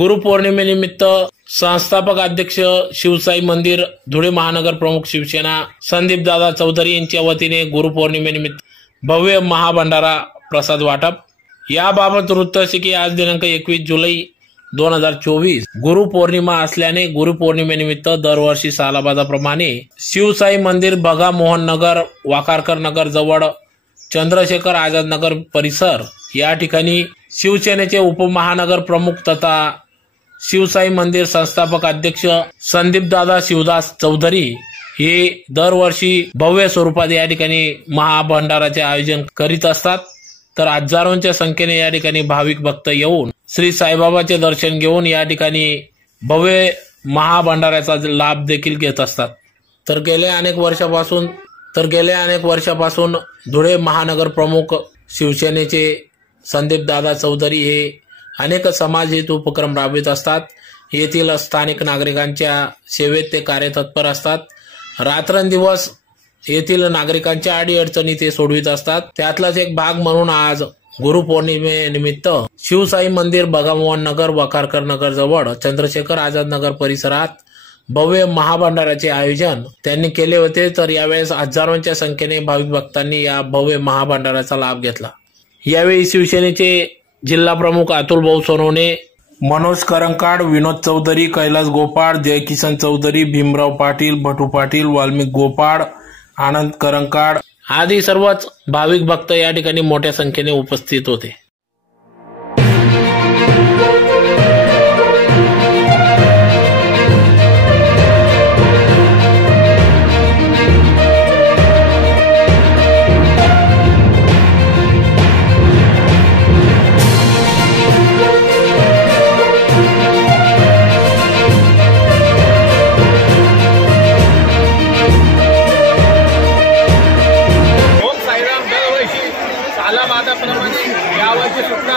गुरुपौर्णिमेनिमित्त संस्थापक अध्यक्ष शिवसाई मंदिर धुळे महानगर प्रमुख शिवसेना संदीपदादा चौधरी यांच्या वतीने गुरुपौर्णिमेनिमित्त भव्य महाभंडारा प्रसाद वाटप। याबाबत वृत्त असे की आज दिनांक 21 जुलै 2024 गुरुपौर्णिमा असल्याने गुरुपौर्णिमेनिमित्त दरवर्षी सालाबादाप्रमाणे शिवसाई मंदिर भगा मोहन नगर वाकारकर नगर जवळ चंद्रशेखर आझाद नगर परिसर या ठिकाणी शिवसेनेचे उपमहानगर प्रमुख तथा शिवसाई मंदिर संस्थापक अध्यक्ष संदीपदादा शिवदास चौधरी हे दरवर्षी भव्य स्वरूपात या ठिकाणी महाभंडाराचे आयोजन करीत असतात। तर हजारोंच्या संख्येने या ठिकाणी भाविक भक्त येऊन श्री साईबाबाचे दर्शन घेऊन या ठिकाणी भव्य महाभंडाराचा लाभ देखील घेत असतात। तर गेल्या अनेक वर्षापासून धुळे महानगर प्रमुख शिवसेनेचे संदीपदादा चौधरी हे अनेक समाजहित उपक्रम राबवित असतात। येथील स्थानिक नागरिकांच्या सेवेत ते कार्यतत्पर असतात। रात्रंदिवस येथील नागरिकांच्या अडीअडचणी ते सोडवित असतात। त्यातलाच एक भाग म्हणून आज गुरुपौर्णिमेनिमित्त शिवसाई मंदिर भगामोहन नगर वाकारकर नगर जवळ चंद्रशेखर आझाद नगर परिसरात भव्य महाभंडाराचे आयोजन त्यांनी केले होते। तर यावेळेस हजारोंच्या संख्येने भाविक भक्तांनी या भव्य महाभंडाराचा लाभ घेतला। यावेळी शिवसेनेचे जिल्हा प्रमुख अतुल भाऊ सोनवणे, मनोज करंकाड, विनोद चौधरी, कैलास गोपाळ, जयकिशन चौधरी, भीमराव पाटील, भटू पाटील, वाल्मिक गोपाळ, आनंद करंकाड आदी सर्वच भाविक भक्त या ठिकाणी मोठ्या संख्येने उपस्थित होते। यावर्षी सुद्धा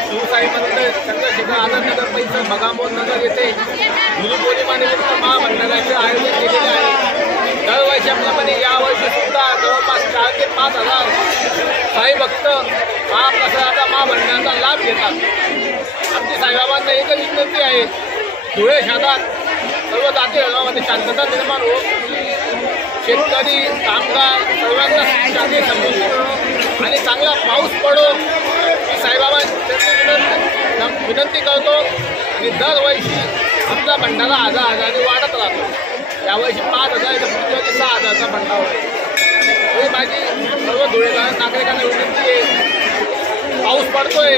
शिवसाई मंदिर चंद्रशेखर आझाद नगर परिसर भगामोहन नगर येथे गुरुपौर्णिमेनिमित्त महाभंडाराचे आयोजन केलेले आहे। दरवर्षीप्रमाणे यावर्षी सुद्धा जवळपास 4,000 ते 5,000 साई भक्त महाप्रसादाचा महाभंडाराचा लाभ घेतात। आमची साईबाबांना एकच विनंती आहे, धुळे शहरात सर्व जाती धर्मामध्ये शांतता निर्माण हो, शेतकरी कामगार सर्वांना शांती समजून आणि चांगला पाऊस पडो मी साईबाबा विनंती करतो। आणि दरवर्षी आपला भंडारा 1,000 वाढत राहतो। यावर्षी 5,000 तर पुढच्या वर्षी 6,000चा भंडारा आहे। हे माझी सर्व धुळेकर नागरिकांना विनंती आहे। पाऊस पडतोय,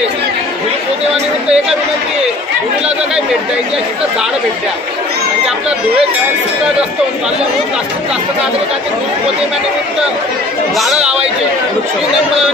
गुरुपौर्णिमेनिमित्त एका विनंती आहे, गुरुला जर काही भेट द्यायची असेल तर झाड भेट द्या। म्हणजे आपल्या धुळे शहर दुष्काळग्रस्त होऊन चालल्यामुळे जास्तीत जास्त नागरिकांनी गुरुपौर्णिमेनिमित्त झाडं लावायचे ही नम्र